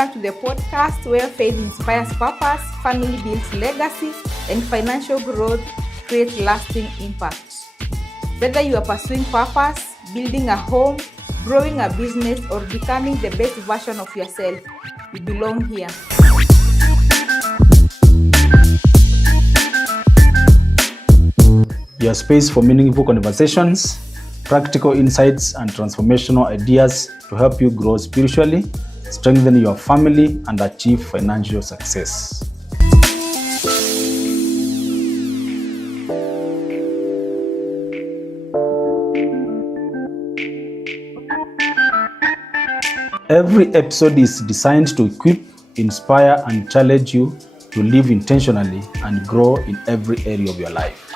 Welcome to the podcast where faith inspires purpose, family builds legacy, and financial growth creates lasting impact. Whether you are pursuing purpose, building a home, growing a business, or becoming the best version of yourself, you belong here. Your space for meaningful conversations, practical insights, and transformational ideas to help you grow spiritually, strengthen your family, and achieve financial success. Every episode is designed to equip, inspire, and challenge you to live intentionally and grow in every area of your life.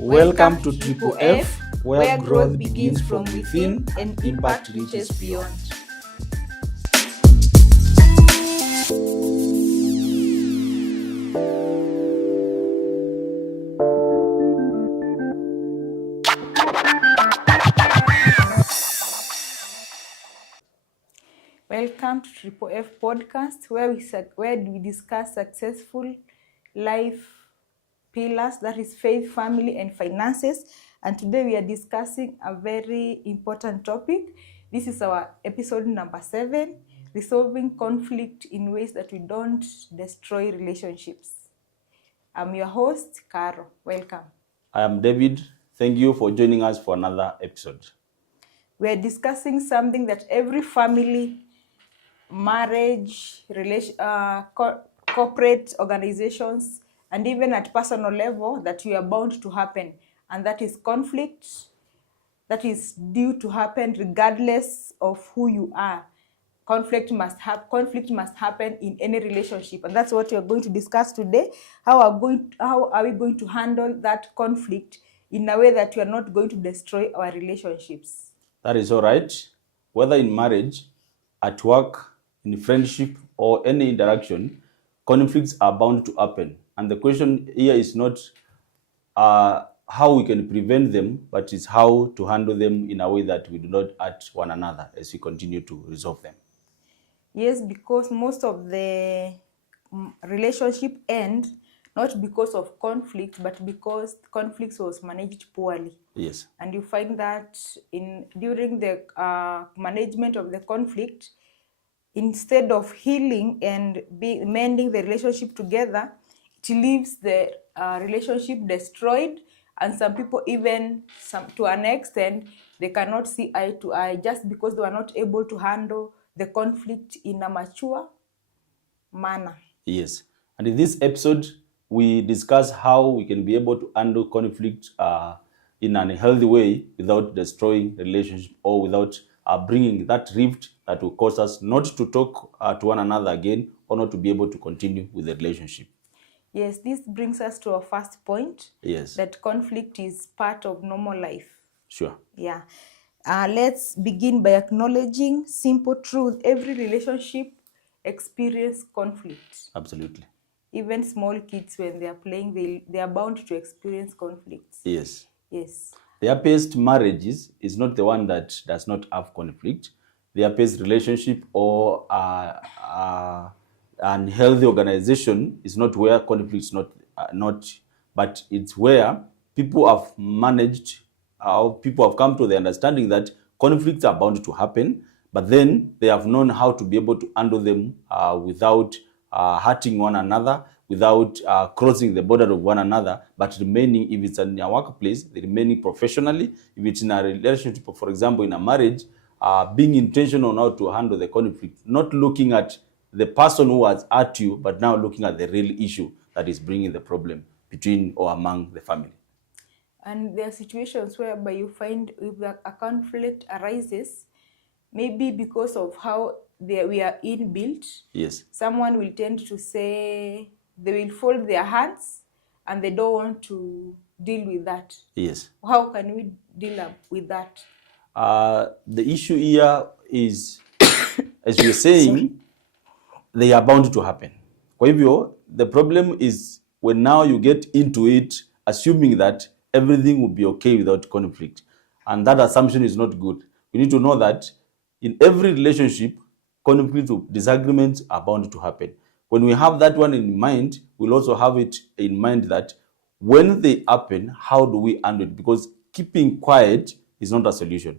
Welcome to Triple F, where growth begins from within and impact reaches beyond. Welcome to Triple F podcast, where we discuss successful life pillars, that is faith, family, and finances. And today we are discussing a very important topic. This is our episode number 7, resolving conflict in ways that we don't destroy relationships. I'm your host, Caro. Welcome. I am David. Thank you for joining us for another episode. We are discussing something that every family, marriage, corporate organizations, and even at personal level, that we are bound to happen, and that is conflict. That is due to happen regardless of who you are. Conflict must happen in any relationship, and that's what we are going to discuss today. How are we going to handle that conflict in a way that we are not going to destroy our relationships? That is all right. Whether in marriage, at work, in friendship, or any interaction, conflicts are bound to happen. And the question here is not how we can prevent them, but it's how to handle them in a way that we do not hurt one another as we continue to resolve them. Yes, because most of the relationship end not because of conflict, but because conflict was managed poorly. Yes. And you find that during the management of the conflict, instead of healing and mending the relationship together, it leaves the relationship destroyed, and some people even to an extent they cannot see eye to eye just because they are not able to handle the conflict in a mature manner. Yes. And in this episode, we discuss how we can be able to handle conflict in a healthy way without destroying relationship or without bringing that rift that will cause us not to talk to one another again or not to be able to continue with the relationship. Yes, this brings us to our first point. Yes. That conflict is part of normal life. Sure. Yeah. Let's begin by acknowledging simple truth. Every relationship experiences conflict. Absolutely. Even small kids, when they are playing, they are bound to experience conflicts. Yes. Yes. The happiest marriages is not the one that does not have conflict. The happiest relationship or an healthy organization is not where conflict is not, but it's where people have managed, people have come to the understanding that conflicts are bound to happen, but then they have known how to be able to handle them without hurting one another, without crossing the border of one another, but remaining, if it's in a workplace, remaining professionally. If it's in a relationship, for example, in a marriage, being intentional on how to handle the conflict, not looking at the person who has hurt you, but now looking at the real issue that is bringing the problem between or among the family. And there are situations whereby you find if a conflict arises, maybe because of how we are inbuilt. Yes. Someone will tend to say, they will fold their hands and they don't want to deal with that. Yes. How can we deal with that? The issue here is, as you're saying, they are bound to happen. Kwa hivyo, the problem is when now you get into it assuming that everything will be okay without conflict. And that assumption is not good. You need to know that in every relationship, conflict or disagreements are bound to happen. When we have that one in mind, we'll also have it in mind that when they happen, how do we handle it? Because keeping quiet is not a solution.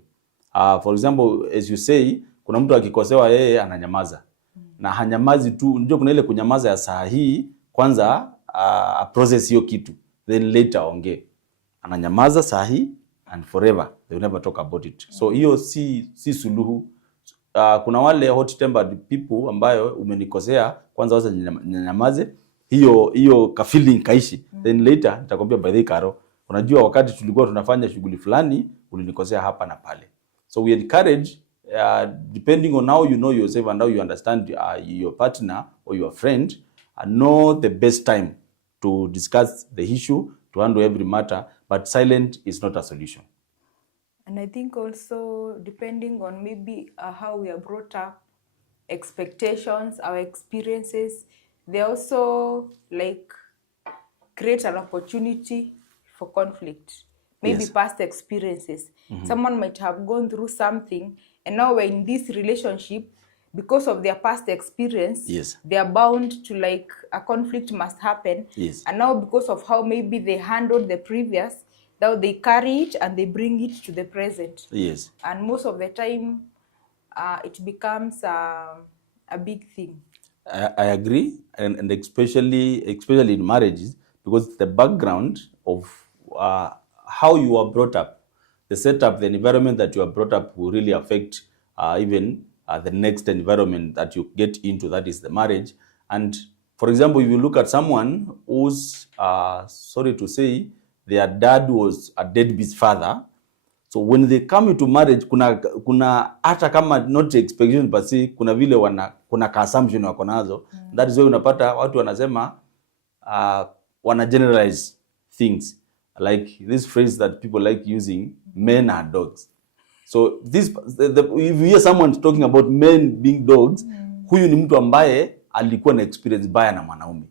For example, as you say, kuna mtu akikosewa yeye ananyamaza. Na hanyamazi tu, unajua kuna ile kunyamaza ya saa hii, kwanza process hiyo kitu, then later ongee. Ananyamaza saa hii and forever, they will never talk about it. So hiyo si suluhu. Kuna wale hot tempered people ambayo umenikosea, kwanza wasa nyamaze, hiyo ka feeling kaishi. Then later nitakwambia by the Karo, unajua wakati tulikuwa tunafanya shughuli fulani ulinikosea hapa na pale. So we encourage, depending on how you know yourself and how you understand your partner or your friend, know the best time to discuss the issue, to handle every matter, but silent is not a solution. And I think also depending on maybe how we are brought up, expectations, our experiences, they also like create an opportunity for conflict. Maybe Yes. past experiences. Someone might have gone through something and now we're in this relationship because of their past experience. Yes. They are bound to like a conflict must happen. Yes. And now because of how maybe they handled the previous, now they carry it and they bring it to the present. Yes. And most of the time, it becomes a big thing. I agree, and especially in marriages, because the background of how you are brought up, the setup, the environment that you are brought up will really affect even the next environment that you get into, that is the marriage. And for example, if you look at someone who's, sorry to say, their dad was a deadbeat father, so when they come into marriage, kuna hata kama not expectation but see, kuna vile kuna assumption wako nazo. That is why unapata watu wanasema wana generalize things, like this phrase that people like using, men are dogs. So this if you hear someone talking about men being dogs, huyu ni mtu ambaye alikuwa na experience baya na mwanaume.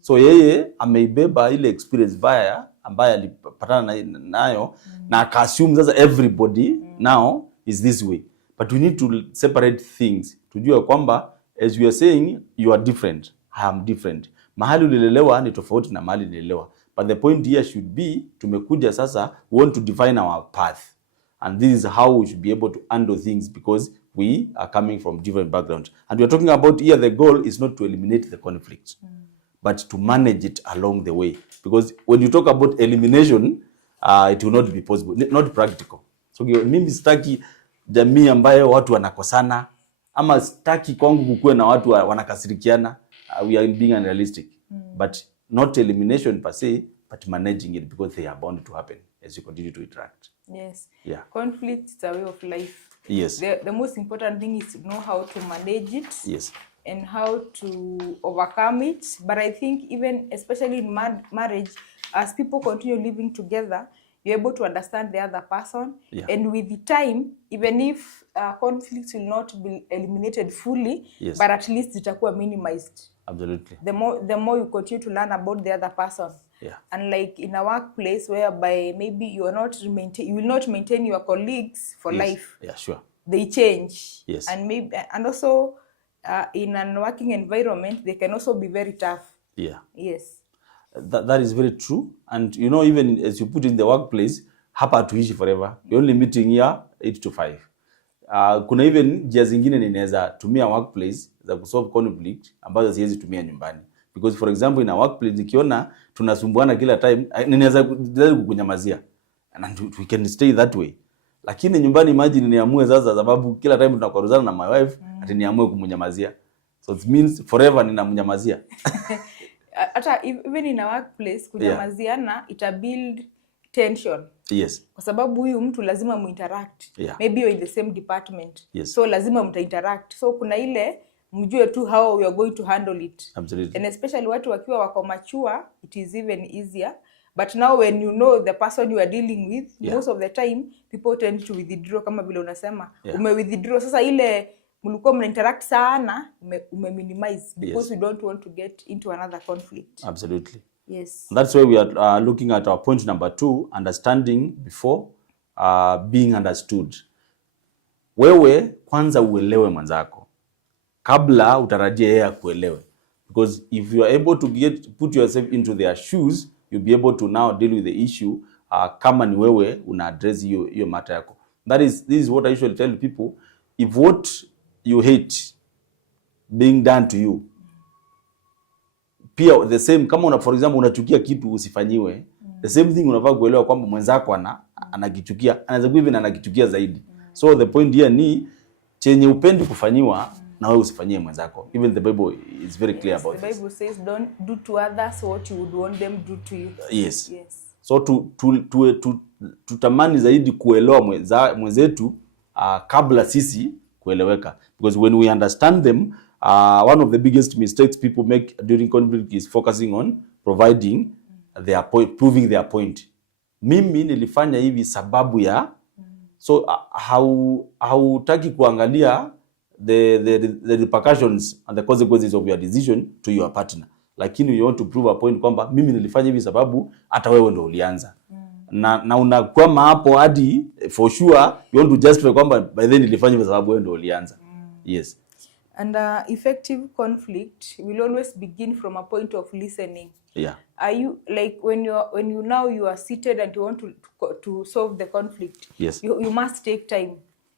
So yeye ameibeba ile experience baya ambaye alipatana nayo na akaassume sasa everybody now is this way. But we need to separate things. Tujue kwamba as you are saying, you are different, I am different. Mahali ulilelewa ni tofauti na mahali nilelewa. But the point here should be, tumekuja sasa, we want to define our path. And this is how we should be able to handle things, because we are coming from different backgrounds. And we are talking about here, the goal is not to eliminate the conflict, but to manage it along the way. Because when you talk about elimination, it will not be possible, not practical. So mimi sitaki jamii ambayo watu wanakosana, ama sitaki kwangu kukue na watu wanakasirikiana. We are being unrealistic. But not elimination per se, but managing it, because they are bound to happen as you continue to interact. Yes. Yeah. Conflict is a way of life. Yes. The most important thing is to know how to manage it. Yes. And how to overcome it. But I think even, especially in marriage, as people continue living together, you're able to understand the other person. Yeah. And with the time, even if conflicts will not be eliminated fully, Yes. but at least itakuwa minimized. Absolutely. The more you continue to learn about the other person. Yeah. And like in a workplace whereby maybe you will not maintain your colleagues for Yes. life. Yeah, sure. They change. Yes. And also in a working environment, they can also be very tough. Yeah. Yes. That is very true. And you know, even as you put in the workplace, hapa tuishi forever. You're only meeting here 8 to 5. Kuna even njia zingine ninaweza tumia workplace za kusolve conflict ambazo siwezi tumia nyumbani. Because for example, in a workplace, nikiona tunasumbuana kila time, ninaweza kukunyamazia. And we can stay that way. Lakini nyumbani, imagine niamue sasa, sababu kila time tunakwaruzana na my wife, ati niamue kumnyamazia. So it means forever ninamnyamazia. Hata even in a workplace, kunyamaziana, ita build tension. Yes. Kwa sababu huyu mtu lazima muinteract. Yeah. Maybe you're in the same department. Yes. So lazima mtainteract. So kuna ile mjue tu how you are going to handle it. Absolutely. And especially watu wakiwa wako mature, it is even easier. But now when you know the person you are dealing with, most of the time people tend to withdraw, kama vile unasema. Withdraw. Sasa ile mlikuwa mna interact sana, minimize because we don't want to get into another conflict. Absolutely. Yes. That's why we are looking at our point number 2, understanding before being understood. Wewe kwanza uelewe mwanzako kabla utarajie yeye akuelewe, because if you are able to put yourself into their shoes, you'll be able to now deal with the issue kama ni wewe una address hiyo matter yako. This is what I usually tell people. If what you hate being done to you, pia the same kama for example unachukia kitu usifanyiwe, the same thing unafaa kuelewa kwamba mwenzako anakichukia, anaweza kuwa even anakichukia zaidi. So the point here ni chenye upendi kufanyiwa na wewe usifanyie mwenzako. Even the Bible is very clear about this. The Bible says don't do to others what you would want them do to you. Yes. So tutamani zaidi kuelewa mwenzetu kabla sisi kueleweka, because when we understand them, one of the biggest mistakes people make during conflict is focusing on providing their point, proving their point. Mimi nilifanya hivi sababu ya, so hautaki kuangalia the repercussions and the consequences of your decision to your partner, lakini you want to prove a point kwamba mimi nilifanya hivi sababu hata wewe ndio ulianza. Na unakwama hapo hadi for sure you want to justify kwamba by then nilifanya hivi sababu wewe ndio ulianza. Yes. And effective conflict will always begin from a point of listening. Yeah. Are you like when you are seated and you want to solve the conflict? Yes. You must take time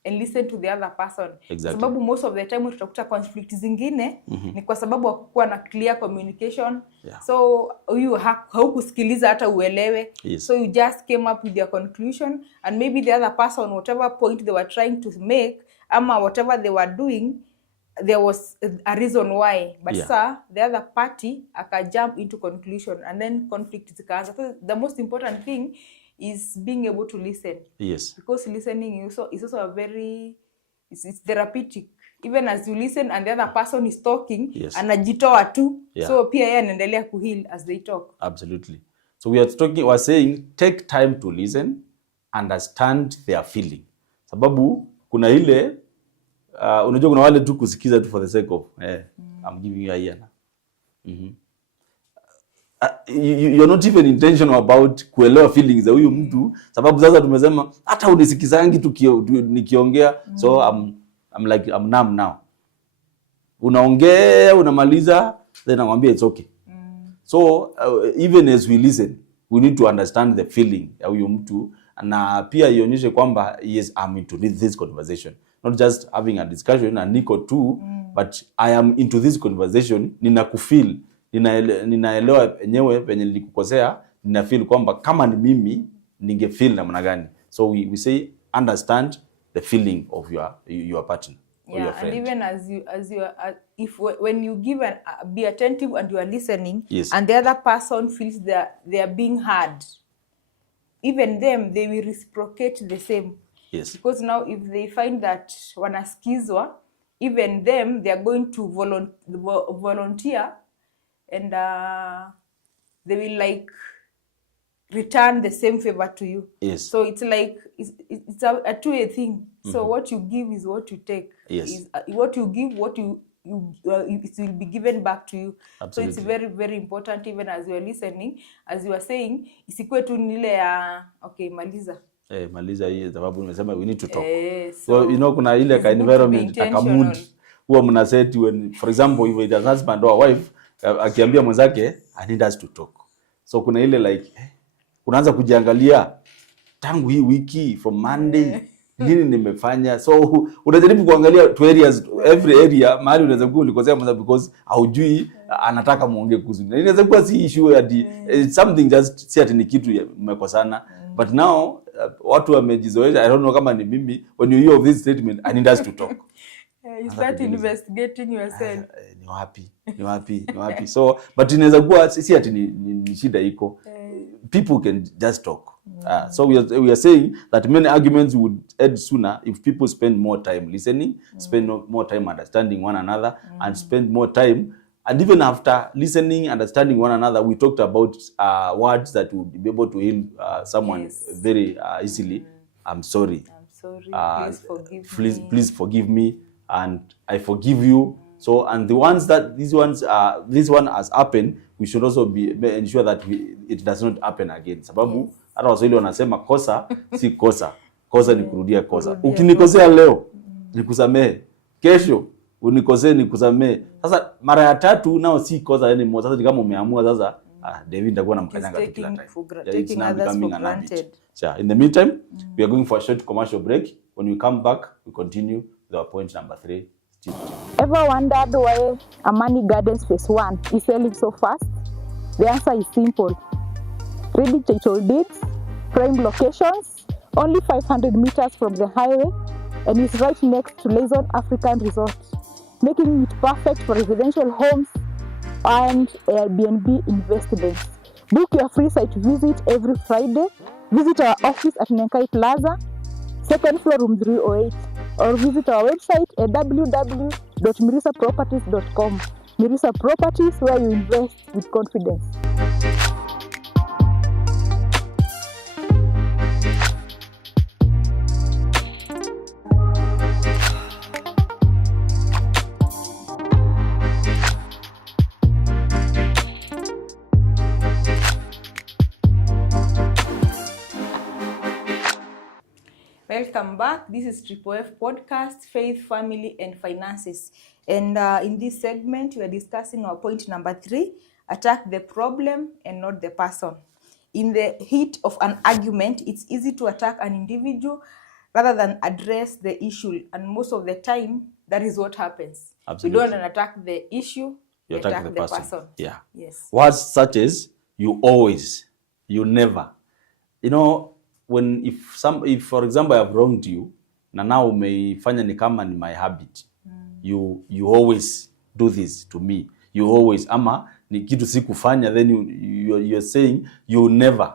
and listen to the other person. Exactly. Sababu most of the time tutakuta conflict zingine ni kwa sababu hakukuwa na clear communication. Yeah. So you haukusikiliza hata uelewe. Yes. So you just came up with your conclusion, and maybe the other person, whatever point they were trying to make, ama whatever they were doing, there was a reason why, but the other party jump into conclusion, and then conflict zikaanza. So the most important thing is being able to listen. Yes. Because listening is also a very, it's therapeutic. Even as you listen and the other person is talking, anajitoa tu. So pia yeye anaendelea kuheal as they talk. Absolutely. So we are saying take time to listen, understand their feeling. Sababu kuna ile unajua kuna wale tu kusikiza tu for the sake of I'm giving you a ear. You're not even intentional about kuelewa feelings za huyu mtu, sababu sasa tumesema hata unisikizangi tu nikiongea. So I'm numb now. Unaongea unamaliza, then namwambia it's okay. So even as we listen, we need to understand the feeling ya huyu mtu, na pia ionyeshe kwamba yes, I'm into this conversation. Not just having a discussion and niko tu, but I am into this conversation, ninakufeel, ninaelewa enyewe penye nilikukosea, ninafeel kwamba kama ni mimi ningefeel namna gani. So we say understand the feeling of your partner or your friend. And even as you when you give be attentive and you are listening, and the other person feels they are being heard, even them, they will reciprocate the same. Yes. Because now if they find that wanasikizwa, even them, they are going to volunteer, and they will like return the same favor to you. Yes. So it's like it's a two-way thing. So what you give is what you take. Yes. What you give, it will be given back to you. Absolutely. So it's very, very important, even as you are listening, as you are saying, isikue tu nile ya okay, maliza. Maliza hii sababu nimesema we need to talk. So you know kuna ile ka environment akamood huwa mna set when for example if it is husband or wife akiambia mwenzake I need us to talk. So kuna ile like unaanza kujiangalia tangu hii wiki from Monday nini nimefanya. So unajaribu kuangalia two areas, every area mahali unaweza kuwa ulikosea mwanzo because haujui anataka muongee kuhusu. Inaweza kuwa si issue ati something just si ati ni kitu mmekosana. But now watu wamejizoesha, I don't know kama ni mimi, when you hear of this statement I need us to talk. You start investigating yourself. Ni wapi. So but inaweza kuwa si ati ni shida iko. people can just talk. So we are saying that many arguments would end sooner if people spend more time listening, spend more time understanding one another, and spend more time. And even after listening, understanding one another, we talked about words that would be able to heal someone very easily. I'm sorry. Please forgive me. Please forgive me, and I forgive you. So, and the ones that this one has happened, we should also ensure that it does not happen again. Sababu hata Waswahili wanasema kosa si kosa, kosa ni kurudia kosa. Ukinikosea leo nikusamehe, kesho unikosee nikusamehe. Sasa mara ya tatu nao si kosa anymore. Sasa kama umeamua sasa David nitakuwa namkanyanga kila time. Taking others for granted. So, in the meantime, we are going for a short commercial break. When we come back, we continue with our point number 3. Ever wondered why Amani Gardens Phase 1 is selling so fast? The answer is simple. Ready title deeds, prime locations, only 500 meters from the highway, and is right next to Leyson African Resort, making it perfect for residential homes and Airbnb investments. Book your free site visit every Friday. Visit our office at Nenkai Plaza, second floor, room 308, or visit our website at www.mirisaproperties.com. Mirisa Properties, where you invest with confidence. Welcome back. This is Triple F Podcast, Faith, Family, and Finances. And in this segment, we are discussing our point number 3, attack the problem and not the person. In the heat of an argument, it's easy to attack an individual rather than address the issue. And most of the time, that is what happens. Absolutely. You don't attack the issue, you attack the person. Yeah. Yes. Words such as you always, you never. You know, if for example I have wronged you, na now umeifanya ni kama ni my habit. You always do this to me. You always, ama ni kitu sikufanya, then you're saying you never.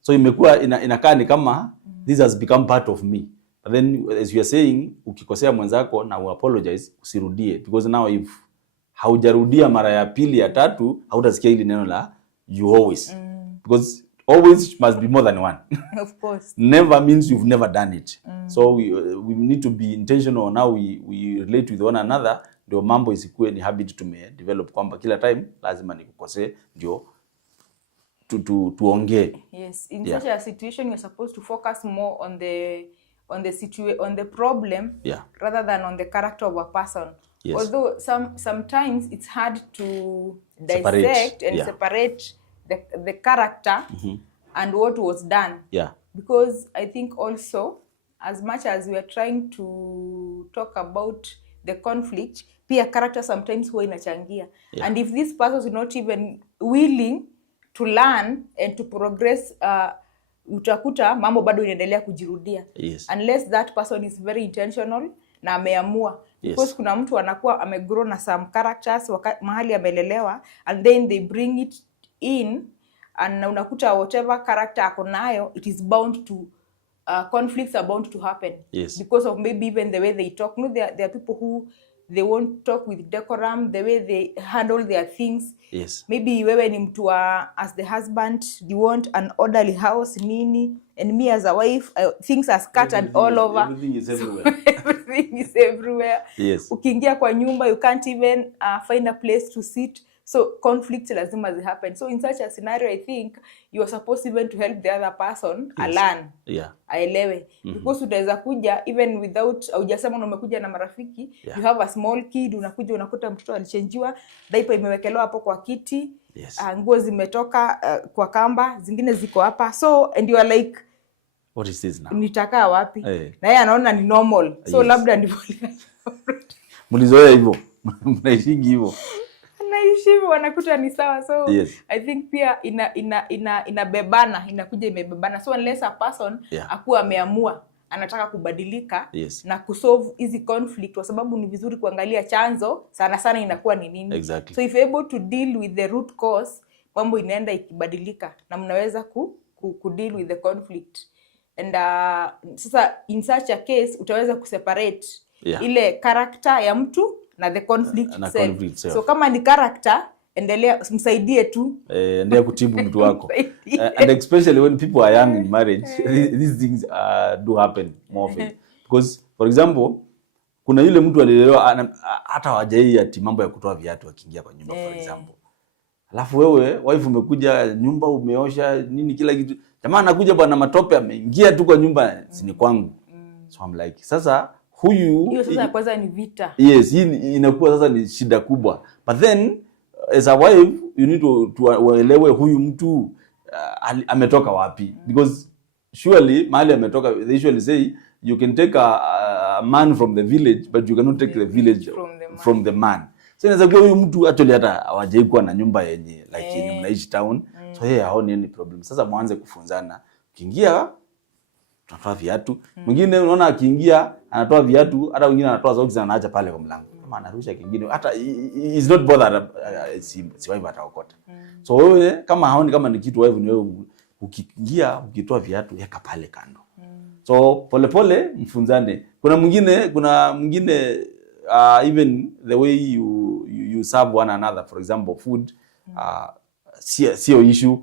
So imekuwa inakaa ni kama this has become part of me. But then as you are saying, ukikosea mwenzako na apologize, usirudie, because now if haujarudia mara ya pili ya tatu, hautasikia hili neno la you always. Because always must be more than one. Of course. Never means you've never done it. So we need to be intentional on how we relate with one another. Ndio mambo isikuwe ni habit develop kwamba kila time lazima nikukosee ndio tuongee. Yes, in such a situation you're supposed to focus more on the problem rather than on the character of a person. Yes. Although sometimes it's hard to dissect and separate the character and what was done. Yeah. Because I think also, as much as we are trying to talk about the conflict, pia character sometimes huwa inachangia. Yeah. And if this person is not even willing to learn and to progress, utakuta mambo bado inaendelea kujirudia. Yes. Unless that person is very intentional na ameamua. Yes. Because kuna mtu anakuwa amegrow na some characters mahali amelelewa, and then they bring it in, and unakuta whatever character ako nayo, it is bound to conflicts are bound to happen. Yes. Because of maybe even the way they talk. You know, there are people who they won't talk with decorum, the way they handle their things. Yes. Maybe wewe ni mtu as the husband, you want an orderly house, nini, and me as a wife, things are scattered all over. Everything is everywhere. Everything is everywhere. Yes. Ukiingia kwa nyumba, you can't even find a place to sit. So conflict lazima zi happen. So in such a scenario, I think you are supposed even to help the other person learn. Yeah. Aelewe. Because utaweza kuja even without hujasema na umekuja na marafiki, you have a small kid, unakuja unakuta mtoto alichenjiwa, diaper imewekelewa hapo kwa kiti, nguo zimetoka kwa kamba, zingine ziko hapa. So and you are like, what is this now? Nitakaa wapi? Na yeye anaona ni normal. So labda ndivyo mlizoea hivyo. Mnaishingi hivyo. Naishivu wanakuta ni sawa. So I think pia inabebana, inakuja imebebana. So unless a person akuwa ameamua anataka kubadilika na kusolve hizi conflict, kwa sababu ni vizuri kuangalia chanzo sana inakuwa ni nini. Exactly. So if you're able to deal with the root cause, mambo inaenda ikibadilika na mnaweza ku deal with the conflict. And sasa in such a case utaweza kuseparate ile character ya mtu na the conflict itself. So kama ni character, endelea msaidie tu, endelea kutibu mtu wako. And especially when people are young in marriage, these things do happen more often. Because for example, kuna yule mtu alilelewa hata hawajai ati mambo ya kutoa viatu akiingia kwa nyumba for example. Alafu wewe wife umekuja nyumba umeosha nini kila kitu. Jamaa anakuja bwana matope ameingia tu kwa nyumba sini kwangu. So I'm like sasa hiyo sasa kwanza ni vita. Yes, hii inakuwa sasa ni shida kubwa. But then as a wife you need to uelewe huyu mtu ametoka wapi, because surely mahali ametoka, they usually say you can take a man from the village but you cannot take the village from the man. So inaweza kuwa huyu mtu actually hata hawajai kuwa na nyumba yenye like yenye mnaishi town. So yeye haoni any problem. Sasa mwanze kufunzana. Ukiingia tunatoa viatu. Mwingine unaona akiingia anatoa viatu, hata mwingine anatoa socks na anaacha pale kwa mlango. Kama anarusha kingine hata is not bothered, si wife ataokota. So wewe kama haoni kama ni kitu wife ni wewe, ukiingia ukitoa viatu yeka pale kando. So pole mfunzane. Kuna mwingine even the way you serve one another, for example food, sio issue.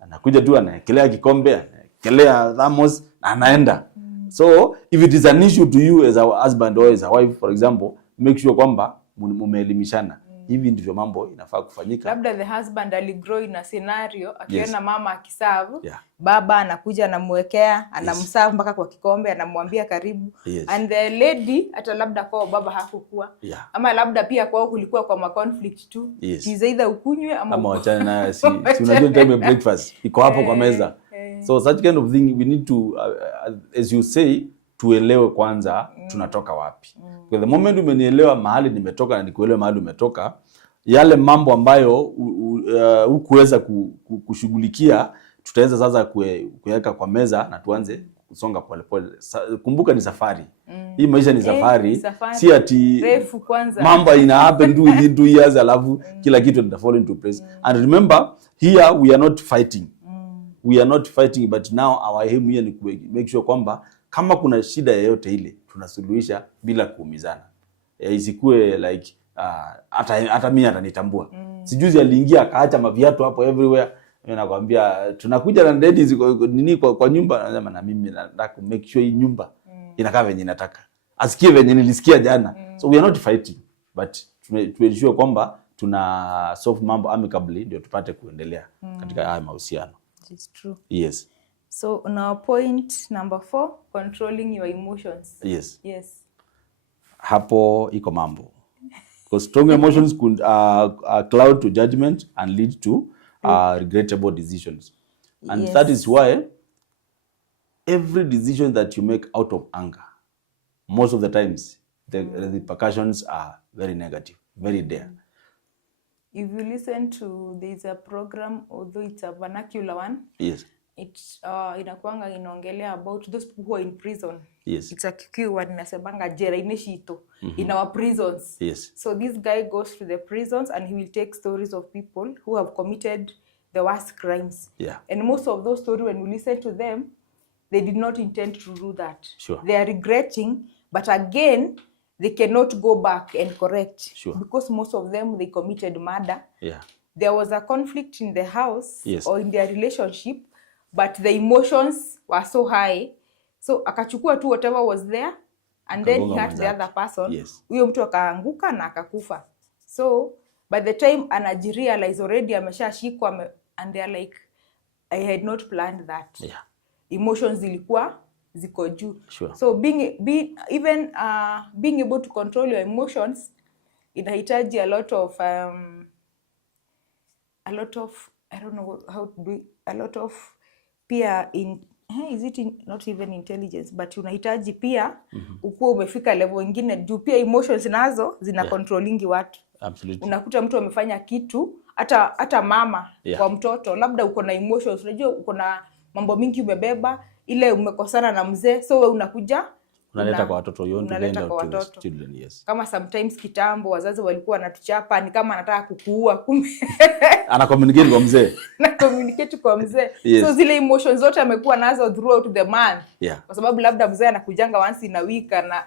Anakuja tu anaekelea kikombe, anaekelea thermos na anaenda. So if it is an issue to you as a husband or as a wife for example, make sure kwamba mumeelimishana. Hivi ndivyo mambo inafaa kufanyika. Labda the husband aligrow in a scenario akiona mama akiserve, baba anakuja anamwekea, anamserve mpaka kwa kikombe, anamwambia karibu. And the lady hata labda kwa baba hakukuwa. Ama labda pia kwao kulikuwa kwa conflict tu. It's either ukunywe ama wachana nayo, si unajua time breakfast iko hapo kwa meza. So such kind of thing we need to as you say tuelewe kwanza tunatoka wapi. Kwa the moment umenielewa mahali nimetoka na nikuelewa mahali umetoka, yale mambo ambayo hukuweza kushughulikia tutaweza sasa kuweka kwa meza na tuanze kusonga pole pole. Kumbuka ni safari. Hii maisha ni safari. Si ati refu kwanza. Mambo ina happen to within 2 years alafu kila kitu ita fall into place. And remember here we are not fighting. We are not fighting, but now our aim here ni make sure kwamba kama kuna shida yoyote ile tunasuluhisha bila kuumizana. Isikue like hata mimi atanitambua. Sijuzi aliingia akaacha maviatu hapo everywhere. Mimi nakwambia tunakuja na ladies nini kwa nyumba, anasema na mimi nataka make sure hii nyumba inakaa venye nataka. Asikie venye nilisikia jana. So we are not fighting, but to ensure kwamba tuna solve mambo amicably ndio tupate kuendelea katika haya mahusiano. It's true. Yes. So now point number 4, controlling your emotions. Yes. Hapo iko mambo. Because strong emotions could cloud to judgment and lead to regrettable decisions. And that is why every decision that you make out of anger, most of the times the repercussions are very negative, very dire. If you listen to, there's a program, although it's a vernacular one. Yes. It's inakuanga inaongelea about those people who are in prison. Yes. It's a keyword inasemanga jera ineshito in our prisons. Yes. So this guy goes to the prisons and he will take stories of people who have committed the worst crimes. Yeah. And most of those stories, when you listen to them, they did not intend to do that. Sure. They are regretting, but again, they cannot go back and correct. Sure. Because most of them, they committed murder. Yeah. There was a conflict in the house or in their relationship, but the emotions were so high. So akachukua tu whatever was there and then he hurt the other person. Yes. Huyo mtu akaanguka na akakufa. So by the time anajirealize already ameshashikwa and they are like, I had not planned that. Yeah. Emotions zilikuwa ziko juu. Sure. So being able to control your emotions inahitaji a lot of I don't know how to do it, a lot of pia not even intelligence, but unahitaji pia ukuwa umefika level ingine juu pia emotions nazo zina controllingi watu. Absolutely. Unakuta mtu amefanya kitu hata mama kwa mtoto, labda uko na emotions, unajua uko na mambo mingi umebeba, ile umekosana na mzee, so wewe unakuja unaleta kwa watoto, you want to unaleta lend kwa out to watoto. children, yes. Kama sometimes kitambo wazazi walikuwa wanatuchapa ni kama anataka kukuua, kumbe Ana communicate kwa mzee. na communicate kwa mzee. Yes. So zile emotions zote amekuwa nazo throughout the month. Yeah. Kwa sababu labda mzee anakujanga once in a week na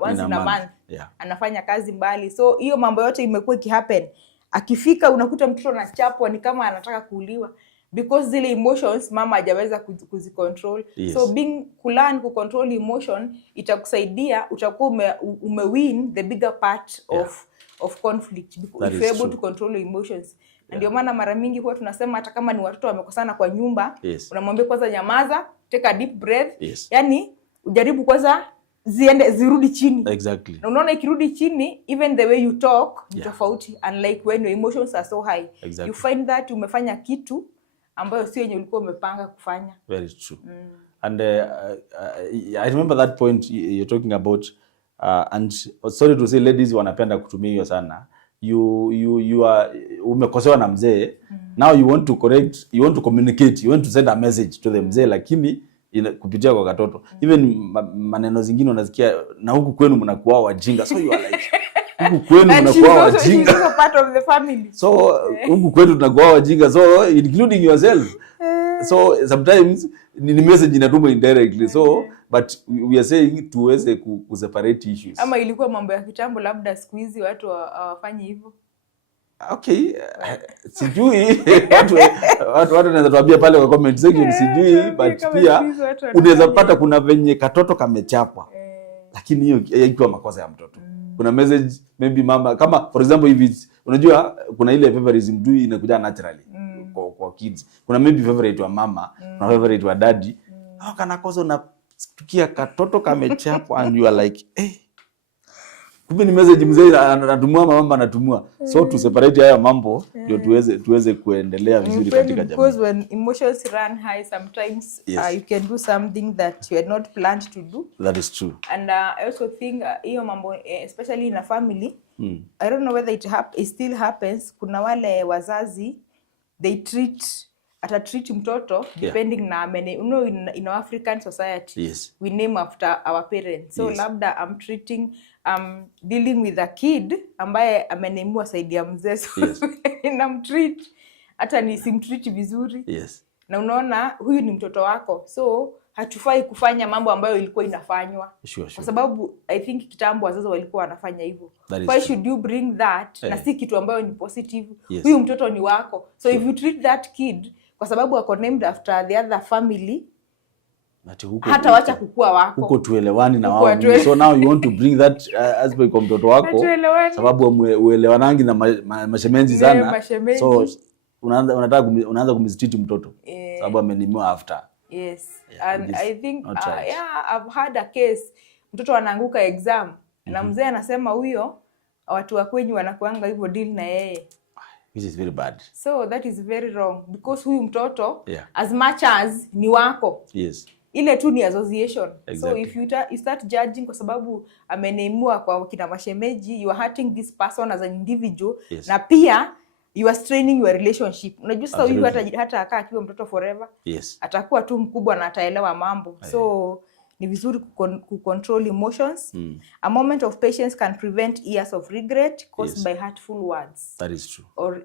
once in a month. Yeah. Anafanya kazi mbali. So hiyo mambo yote imekuwa ikihappen. Akifika unakuta mtoto anachapwa ni kama anataka kuuliwa because zile emotions mama hajaweza kuzicontrol. Yes. So kulearn kucontrol emotion itakusaidia, utakuwa umewin the bigger part of conflict if you're able to control your emotions. Na ndio maana mara mingi huwa tunasema hata kama ni watoto wamekosana kwa nyumba, unamwambia kwanza nyamaza, take a deep breath. Yani ujaribu kwanza zirudi chini. Exactly. Na unaona ikirudi chini, even the way you talk ni tofauti, unlike when your emotions are so high. Exactly. You find that umefanya kitu ambayo sio yenye ulikuwa umepanga kufanya. Very true. And I remember that point you're talking about, and sorry to say ladies wanapenda kutumia hiyo sana. You are umekosewa na mzee, now you want to correct, you want to communicate, you want to send a message to the mzee, lakini kupitia kwa katoto. Even maneno zingine unasikia na huku kwenu mnakuwa wajinga, so you are like huku kwenu mnakuwa wajinga. She's also part of the family. So huku kwetu tunakuwa wajinga, so including yourself. So sometimes ni message inatumwa indirectly, so but we are saying tuweze kuseparate issues. Ama ilikuwa mambo ya kitambo, labda siku hizi watu hawafanyi hivyo. Okay, sijui watu wanaweza tuambia pale kwa comment section, sijui, but pia unaweza pata kuna venye katoto kamechapwa, lakini hiyo haikuwa makosa ya mtoto. Kuna message maybe mama, kama for example if unajua kuna ile favoritism tu inakuja naturally kwa kids. Kuna maybe favorite wa mama, na favorite wa daddy. Au kana kosa unatukia katoto kamechapwa and you are like kumbe ni message mzee anatumua, mama anatumua. So to separate haya mambo ndio tuweze kuendelea vizuri katika jamii. Because when emotions run high sometimes you can do something that you had not planned to do. That is true. And I also think hiyo mambo especially in a family, I don't know whether it still happens. Kuna wale wazazi they treat mtoto depending na in our African society, we name after our parents. So labda I'm dealing with a kid ambaye ameneimwa saidi ya mzee, so namtreat hata nisimtreat vizuri. Na unaona huyu ni mtoto wako, so hatufai kufanya mambo ambayo ilikuwa inafanywa. Kwa sababu I think kitambo wazazi walikuwa wanafanya hivyo. Why should you bring that na si kitu ambayo ni positive? Huyu mtoto ni wako, so if you treat that kid kwa sababu ako named after the other family, hata wacha kukua wako. Huko tuelewani na wao. So now you want to bring that aspect kwa mtoto wako, sababu uelewanangi na mashemenzi sana. So unaanza kumistreat mtoto sababu amenimiwa after. And I think I've had a case, mtoto anaanguka exam na mzee anasema huyo watu wa kwenyu wanakuanga hivyo deal na yeye. Which is very bad. So that is very wrong because huyu mtoto as much as ni wako. Ile tu ni association. So if you start judging kwa sababu ameneimua kwa kina mashemeji, you are hurting this person as an individual. Na pia you are straining your relationship. Unajua sasa huyu hata akaa akiwa mtoto forever. Atakuwa tu mkubwa na ataelewa mambo. So ni vizuri kucontrol emotions. A moment of patience can prevent years of regret caused by hurtful words. That is true. Or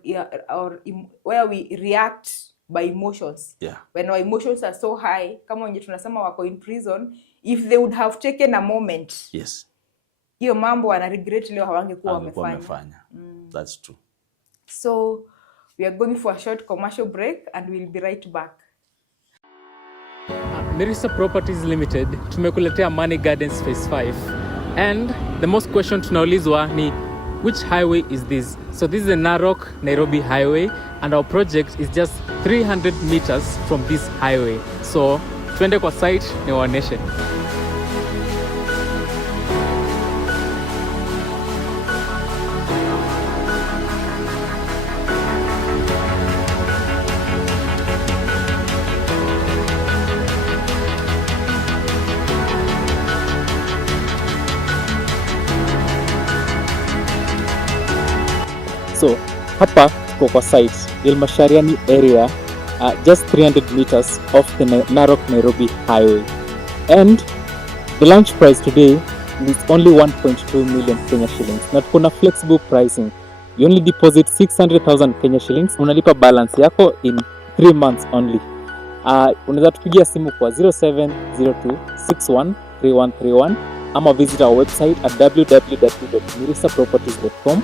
where we react by emotions. When our emotions are so high, kama wenye tunasema wako in prison, if they would have taken a moment, hiyo mambo wana regret leo hawangekuwa wamefanya. That's true. So we are going for a short commercial break and we'll be right back. Mirisa Properties Limited tumekuletea Money Gardens Phase 5, and the most question tunaulizwa ni which highway is this? So this is a Narok Nairobi highway and our project is just 300 meters from this highway. So twende kwa site ni waoneshe. So hapa tuko kwa site Ilmashariani area, just 300 meters off the Narok Nairobi highway, and The launch price today is only 1.2 million Kenya shillings. Na tuko na flexible pricing. You only deposit 600,000 Kenya shillings. Unalipa balance yako in 3 months only. Unaweza tupigia simu kwa 0702613131 ama visit our website at www.mirisaproperties.com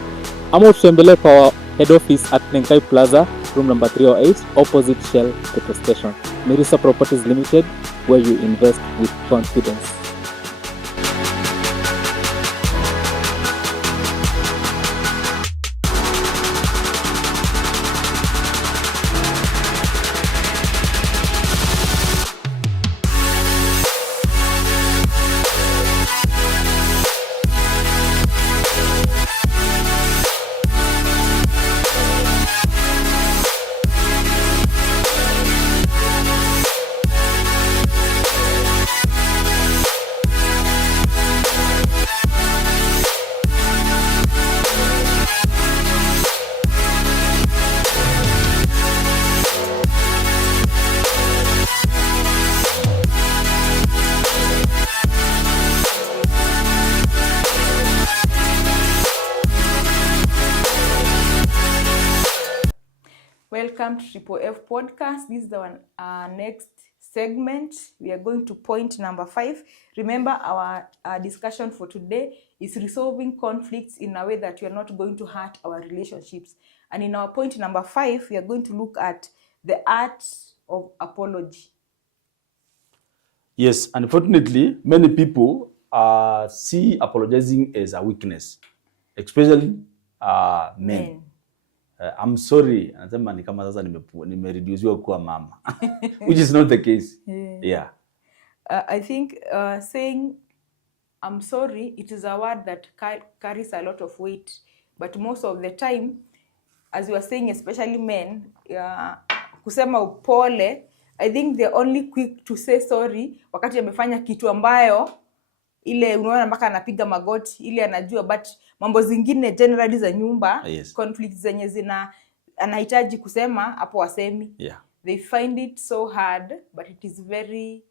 ama utembelee kwa head office at Nenkai Plaza, room number 308, opposite Shell petrol station. Mirisa Properties Limited, where you invest with confidence. Welcome to Triple F Podcast. This is the next segment. We are going to point number 5. Remember, our discussion for today is resolving conflicts in a way that we are not going to hurt our relationships. And in our point number 5, we are going to look at the art of apology. Yes, unfortunately, many people see apologizing as a weakness, especially men. I'm sorry, anasema ni kama sasa nimereduciwa kuwa mama, which is not the case. Yeah. I think saying I'm sorry, it is a word that carries a lot of weight, but most of the time, as you are saying, especially men, kusema upole, I think they're only quick to say sorry wakati amefanya kitu ambayo ile unaona mpaka anapiga magoti ile anajua, but mambo zingine generally za nyumba, yes, conflicts zenye anahitaji kusema hapo wasemi. Yeah. They find it so hard, but it is very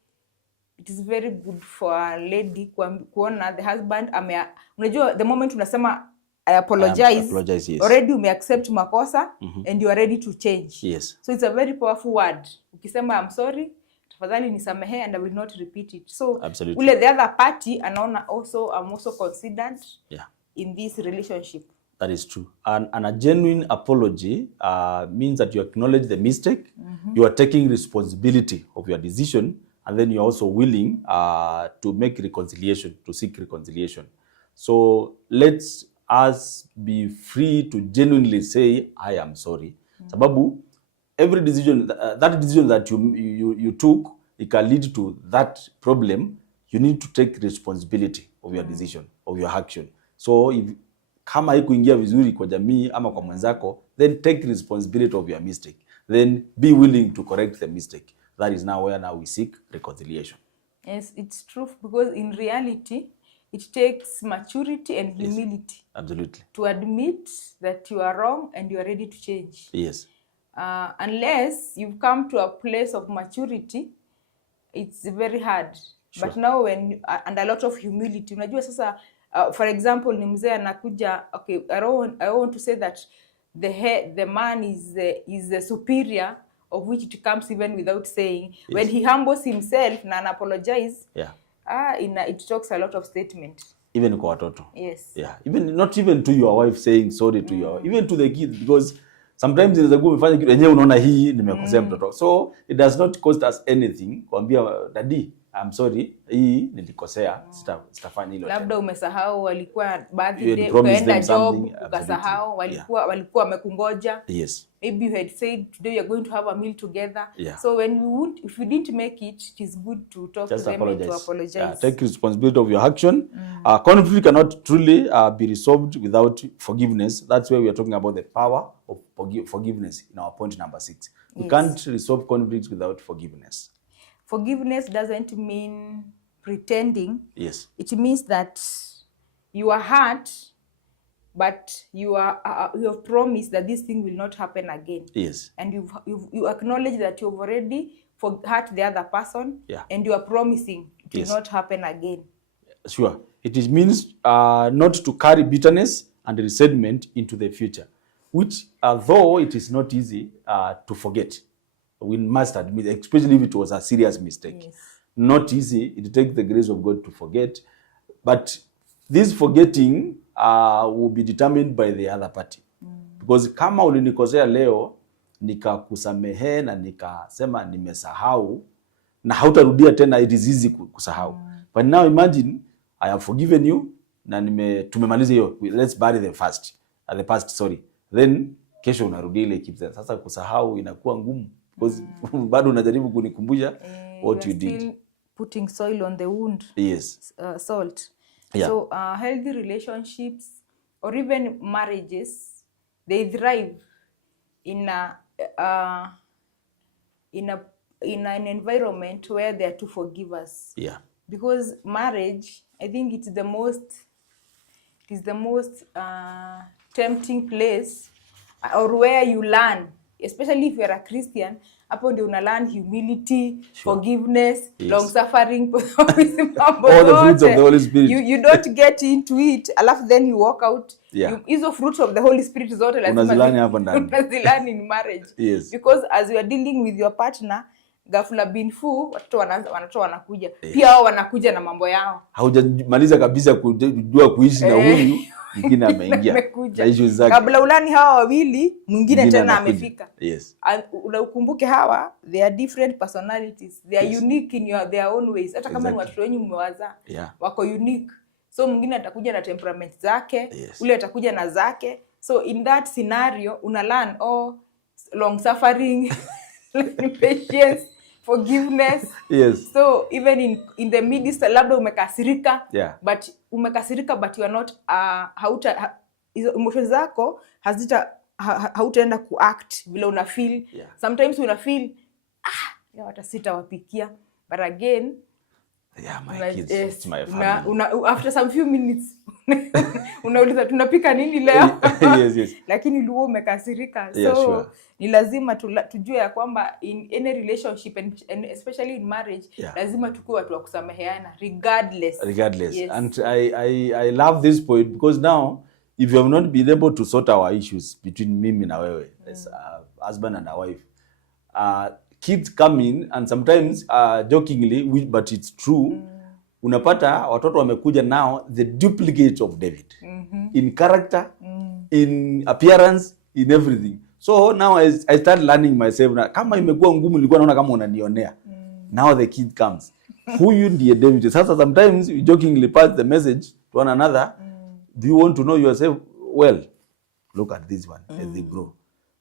good for a lady kuona the husband unajua the moment unasema I apologize, yes, already umeaccept makosa, and you are ready to change. Yes. So it's a very powerful word. Ukisema I'm sorry, tafadhali nisamehe, and I will not repeat it. So absolutely, ule the other party anaona I'm also considered, yeah, in this relationship. That is true. And a genuine apology means that you acknowledge the mistake, you are taking responsibility of your decision, and then you're also willing to make reconciliation, to seek reconciliation. So let's us be free to genuinely say, I am sorry. Sababu, every decision, that decision that you took, it can lead to that problem. You need to take responsibility of your decision, of your action. So if kama haikuingia vizuri kwa jamii ama kwa mwenzako, then take responsibility of your mistake. Then be willing to correct the mistake. That is now where we seek reconciliation. Yes, it's true, because in reality, it takes maturity and humility. Yes, absolutely. To admit that you are wrong and you are ready to change. Yes. Unless you've come to a place of maturity, it's very hard. Sure. But now and a lot of humility. Unajua sasa, for example, ni mzee anakuja, okay, I want to say that the man is the superior, of which it comes even without saying. Yes. When he humbles himself and apologize, yeah, it talks a lot of statement. Even kwa watoto. Yes. Yeah. Even not even to your wife saying sorry to your, even to the kids, because sometimes inaweza kuwa umefanya kitu yenyewe unaona hii nimekosea mtoto. So it does not cost us anything kuambia daddy, I'm sorry, hii nilikosea, sitafanya hilo. Labda umesahau walikuwa birthday, ukaenda job ukasahau, walikuwa wamekungoja. Yes. Maybe you had said today we are going to have a meal together. Yeah. So if you didn't make it, it is good to talk just to them and to apologize. Yeah, take responsibility of your action. Conflict cannot truly be resolved without forgiveness. That's where we are talking about the power of forgiveness in our point number 6. We Yes. can't resolve conflicts without forgiveness. Forgiveness doesn't mean pretending. Yes. It means that you are hurt, but you have promised that this thing will not happen again. Yes. And you acknowledge that you've already hurt the other person. Yeah. And you are promising it will Yes. not happen again. Sure. It means not to carry bitterness and resentment into the future, which, though it is not easy to forget, we must admit, especially if it was a serious mistake. Yes. Not easy. It takes the grace of God to forget. But this forgetting will be determined by the other party. Because kama ulinikosea leo, nikakusamehe na nikasema nimesahau, na hautarudia tena, it is easy kusahau. But now imagine, I have forgiven you, na tumemaliza hiyo, let's bury the past, sorry. Then kesho unarudia ile kitu. Sasa kusahau inakuwa ngumu because bado unajaribu kunikumbusha what you did. Still putting soil on the wound. Yes. Salt. Yeah. So healthy relationships or even marriages, they thrive in an environment where there are two forgivers. Yeah. Because marriage, I think it is the most tempting place or where you learn, especially if you're a Christian, hapo ndio una learn humility, forgiveness, Yes. long suffering, all the fruits of the Holy Spirit. You don't get into it, alafu then you walk out. Yeah. Hizo fruits of the Holy Spirit zote lazima Unazilani hapa ndani. unazilani in marriage. Yes. Because as you are dealing with your partner, ghafla bin fu, watoto wanakuja. Pia wao wanakuja na mambo yao. Haujamaliza kabisa kujua kuishi na huyu, mwingine ameingia. Amekuja. Na issues zake. Kabla ulani hawa wawili, mwingine tena anakuja. amefika. Yes. Ukumbuke hawa, they are different personalities. They are Yes. unique in their own ways. Hata kama ni Exactly. watoto wenyu mmewazaa, Yeah. wako unique. So mwingine atakuja na temperament zake, Yes. ule atakuja na zake. So in that scenario, una learn long suffering, patience, forgiveness. Yes. So even in the midst, labda umekasirika, Yeah. but you are not hizo emotions zako hautaenda kuact vile una feel. Yeah. Sometimes una feel watasita wapikia, but again Yeah, my kids, it's my family. after some few minutes unauliza tunapika nini leo? Yes. Lakini ulikuwa umekasirika. Yeah, So sure. ni lazima tujue ya kwamba in any relationship and especially in marriage, Yeah. lazima tukue watu wa kusameheana regardless. Yes. And I love this point because now if you have not been able to sort our issues between mimi na wewe as a husband and a wife, kids come in and sometimes jokingly, but it's true, unapata watoto wamekuja now the duplicate of David in character, in appearance, in everything. So now I start learning myself na kama imekuwa ngumu, nilikuwa naona kama unanionea. Now the kid comes, huyu ndiye David. Sasa sometimes we jokingly pass the message to one another. Do you want to know yourself? Well, look at this one as they grow.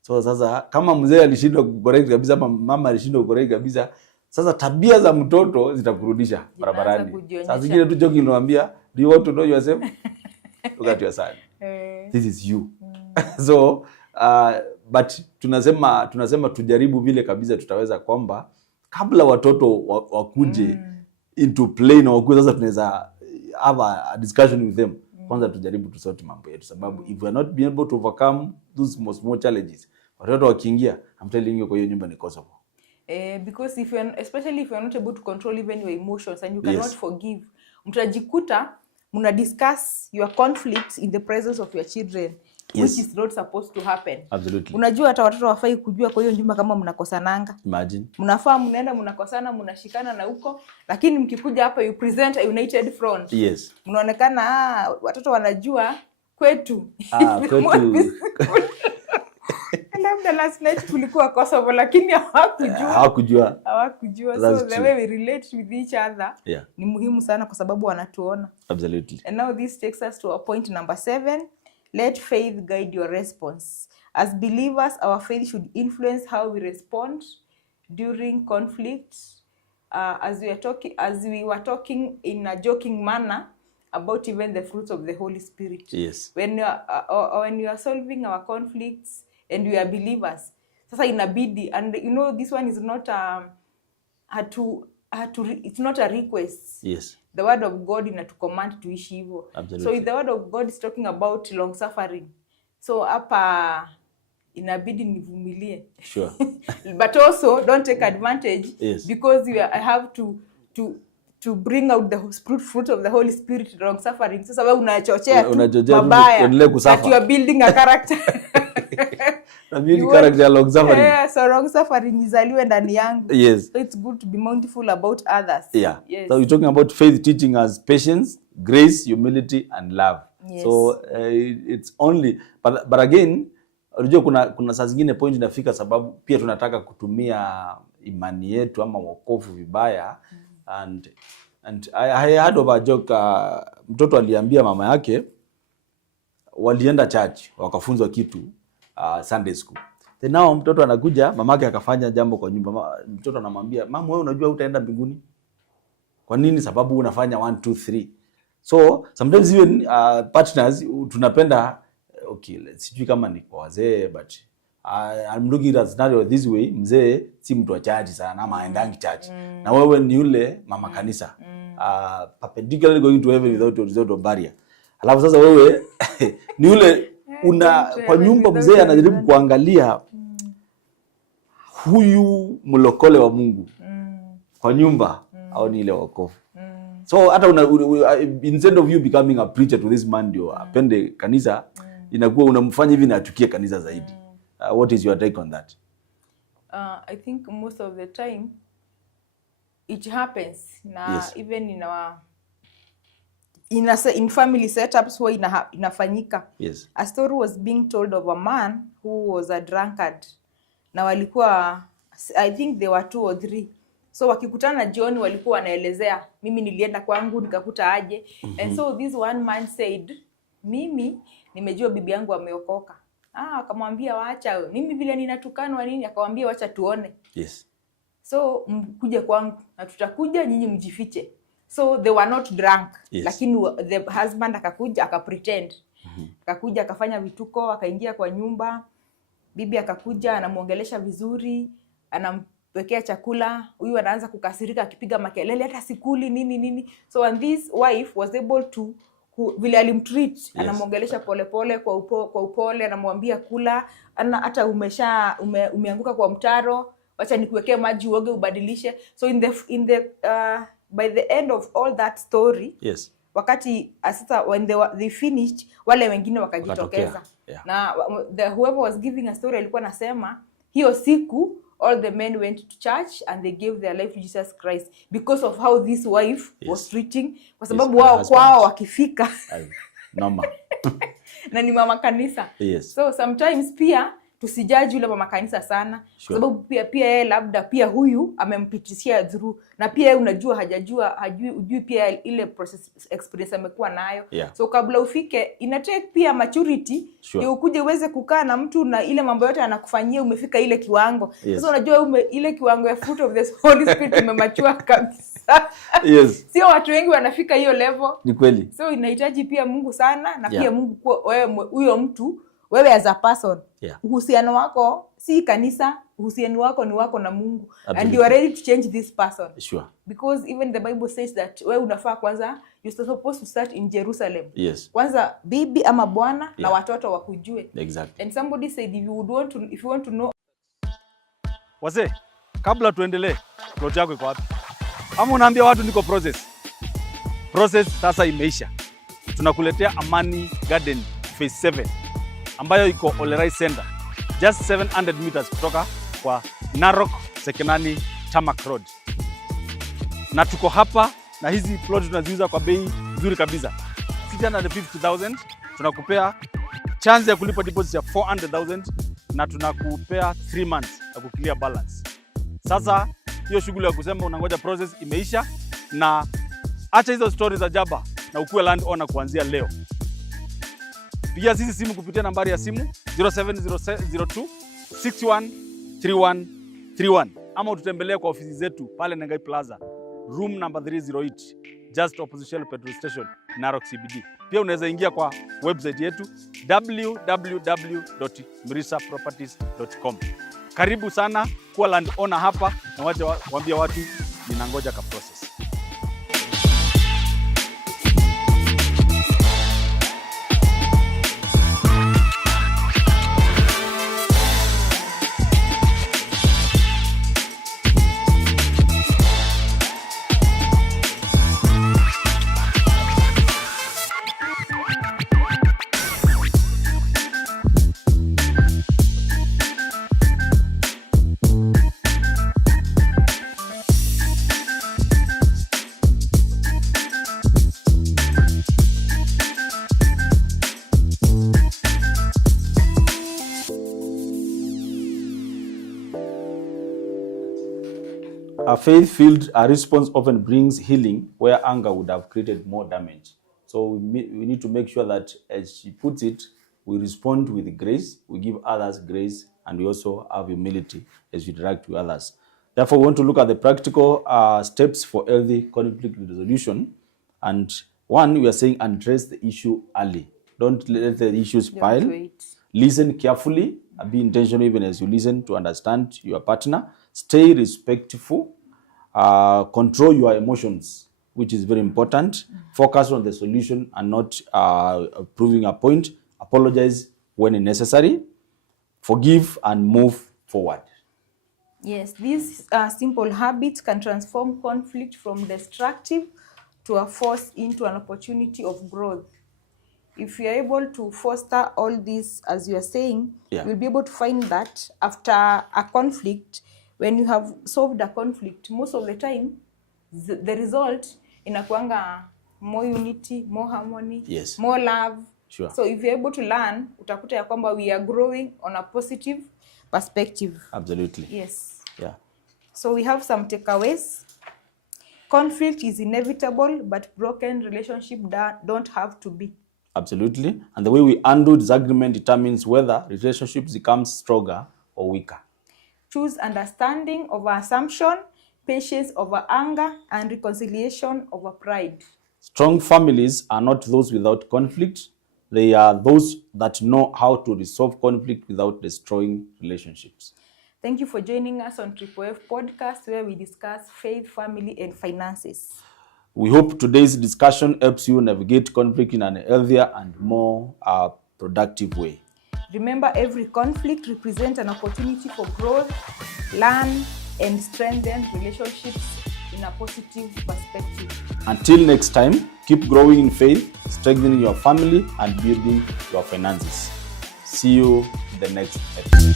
So sasa kama mzee alishindwa kucorrect kabisa, ama mama alishindwa kucorrect kabisa, sasa tabia za mtoto zitakurudisha barabarani. kujionyesha. Sasa zingine tu joking naambia, do you want to know yourself? Look at your son. This is you. So but tunasema tujaribu vile kabisa tutaweza, kwamba kabla watoto wakuje into play na wakuje, sasa tunaweza have a discussion with them. Kwanza tujaribu tusort mambo yetu, sababu if we are not being able to overcome those small challenges, watoto wakiingia, I'm telling you, kwa hiyo nyumba ni kosovo. Because especially if you are not able to control even your emotions and you Yes. cannot forgive, mtajikuta muna discuss your conflicts in the presence of your children, Yes. which is not supposed to happen. Absolutely. Unajua hata watoto wafai kujua kwa hiyo nyumba kama mnakosananga. Imagine. Mnafaa mnaenda mnakosana, mnashikana na huko, lakini mkikuja hapa you present a united front. Yes. Mnaonekana watoto wanajua kwetu. Kwetu. Labda last night kulikuwa Kosovo, lakini hawakujua. So That's the true. way we relate with each other, Yeah. ni muhimu sana kwa sababu wanatuona. Absolutely. And now this takes us to our point number 7. Let faith guide your response. As believers, our faith should influence how we respond during conflict. As we were talking in a joking manner about even the fruits of the Holy Spirit. Yes. When you are solving our conflicts and we are believers, sasa inabidi, and you know this one is not it's not a request. Yes. The word of God inatucommand tuishi hivyo. Absolutely. So if the word of God is talking about long suffering, so hapa inabidi nivumilie. Sure. But also don't take advantage. Yes. Because I have to to bring out the fruit of the Holy Spirit, long suffering. Sasa wewe unachochea tu Unachochea tu mabaya uendelee kusafa. that you are building a character. Na build character ya long suffering. Yeah, so long suffering izaliwe ndani yangu. Yes. So it's good to be mindful about others. Yeah. Yes. So we're talking about faith teaching us patience, grace, humility and love. Yes. So it's only but again, unajua kuna saa zingine point inafika sababu pia tunataka kutumia imani yetu ama wokovu vibaya. And I heard of a joke, mtoto aliambia mama yake walienda church wakafunzwa kitu Sunday school. Then now mtoto anakuja, mamake akafanya jambo kwa nyumba. Mtoto anamwambia, "Mama, wewe unajua utaenda mbinguni?" Kwa nini? Sababu unafanya 1 2 3. So sometimes even partners tunapenda okay, sijui kama ni kwa wazee, but I'm looking at scenario this way. Mzee si mtu wa church sana ama aendangi church. Na wewe ni yule mama kanisa. Perpendicularly going to heaven without resort of barrier. Alafu sasa wewe ni yule kwa nyumba, mzee anajaribu kuangalia huyu mlokole wa Mungu kwa nyumba au ni ile wokovu. So hata instead of you becoming a preacher to this man ndio apende kanisa, inakuwa unamfanya hivi na achukie kanisa zaidi. What is your take on that? I think most of the time it happens na Yes. even in family setups where inafanyika. Yes. A story was being told of a man who was a drunkard. Na walikuwa, I think they were 2 or 3. So wakikutana jioni walikuwa wanaelezea, mimi nilienda kwangu nikakuta aje. And so this one man said, mimi nimejua bibi yangu ameokoka. Akamwambia waacha, mimi vile ninatukanwa nini? Akamwambia wacha tuone. Yes. So mkuje kwangu na tutakuja nyinyi mjifiche. So they were not drunk. Yes. Lakini the husband akakuja akapretend. Akakuja akafanya vituko, akaingia kwa nyumba. Bibi akakuja anamuongelesha vizuri, anampekea chakula. Huyu anaanza kukasirika akipiga makelele, hata sikuli nini. So and this wife was able to vile alimtreat. Yes. Anamuongelesha polepole kwa upole, anamwambia kula, hata umeanguka kwa mtaro, wacha nikuwekee maji uoge ubadilishe. So in the by the end of all that story, yes, wakati sasa when they finished, wale wengine wakajitokeza. Yeah. Na whoever was giving a story alikuwa nasema hiyo siku all the men went to church and they gave their life to Jesus Christ because of how this wife was treating, kwa sababu wao kwao wakifika noma na ni mama kanisa. Yes. So sometimes pia tusijaji yule mama kanisa sana, sure, kwa sababu pia yeye labda pia huyu amempitishia through, na pia yeye unajua hajui pia ile process experience amekuwa nayo. Yeah. So kabla ufike ina take pia maturity, sure, ndio ukuje uweze kukaa na mtu na ile mambo yote anakufanyia umefika ile kiwango. Yes. Sasa unajua ile kiwango ya fruit of the Holy Spirit umemachua kabisa. Yes. Sio watu wengi wanafika hiyo level. Ni kweli. So inahitaji pia Mungu sana na Yeah, pia Mungu kwa wewe huyo mtu, wewe as a person. Yeah. Uhusiano wako si kanisa, uhusiano wako ni wako na Mungu. Absolutely. And you are ready to change this person. Sure. Because even the Bible says that wewe unafaa kwanza, you're supposed to start in Jerusalem. Yes. Kwanza bibi ama bwana, yeah, na watoto wakujue. Exactly. And somebody said if you want to know. Wazee, kabla tuendelee, plot yako iko wapi? Ama unaambia watu niko process. Process sasa imeisha. Tunakuletea Amani Garden Phase 7 ambayo iko Olerai Center, just 700 meters kutoka kwa Narok Sekenani Tarmac Road. Na tuko hapa na hizi plot tunaziuza kwa bei nzuri kabisa. 650,000, tunakupea chance ya kulipa deposit ya 400,000 na tunakupea 3 months ya kuclear balance. Sasa hiyo shughuli ya kusema unangoja process imeisha, na acha hizo stories za jaba na ukuwe land owner kuanzia leo. Pigia sisi simu kupitia nambari ya simu 0702 613131 ama ututembelee kwa ofisi zetu pale Nengai Plaza, room number 308, just opposite Shell petrol station, Narok CBD. Pia unaweza ingia kwa website yetu www.mrisaproperties.com. Karibu sana kuwa land owner hapa, na waambie watu ninangoja ka process. A faith-filled response often brings healing where anger would have created more damage. So we need to make sure that, as she puts it, we respond with grace, we give others grace, and we also have humility as we interact with others. Therefore, we want to look at the practical steps for healthy conflict resolution. And one, we are saying address the issue early. Don't let the issues pile. Don't wait. Listen carefully. Be intentional even as you listen to understand your partner. Stay respectful. Control your emotions, which is very important. Focus on the solution and not proving a point. Apologize when necessary. Forgive and move forward. Yes, these simple habits can transform conflict from destructive to a force into an opportunity of growth. If you are able to foster all this, as you are saying, you'll be able to find that after a conflict, when you have solved a conflict, most of the time, the result inakuanga more unity, more harmony, Yes. more love. Sure. So if you're able to learn, utakuta ya kwamba we are growing on a positive perspective. Absolutely. Yes. Yeah. So we have some takeaways. Conflict is inevitable, but broken relationships don't have to be. Absolutely. And the way we handle disagreement determines whether relationships become stronger or weaker. Choose understanding over assumption, patience over anger, and reconciliation over pride. Strong families are not those without conflict. They are those that know how to resolve conflict without destroying relationships. Thank you for joining us on Triple F Podcast, where we discuss faith, family, and finances. We hope today's discussion helps you navigate conflict in an healthier and more productive way. Remember, every conflict represents an opportunity for growth, learn, and strengthen relationships in a positive perspective. Until next time, keep growing in faith, strengthening your family, and building your finances. See you in the next episode.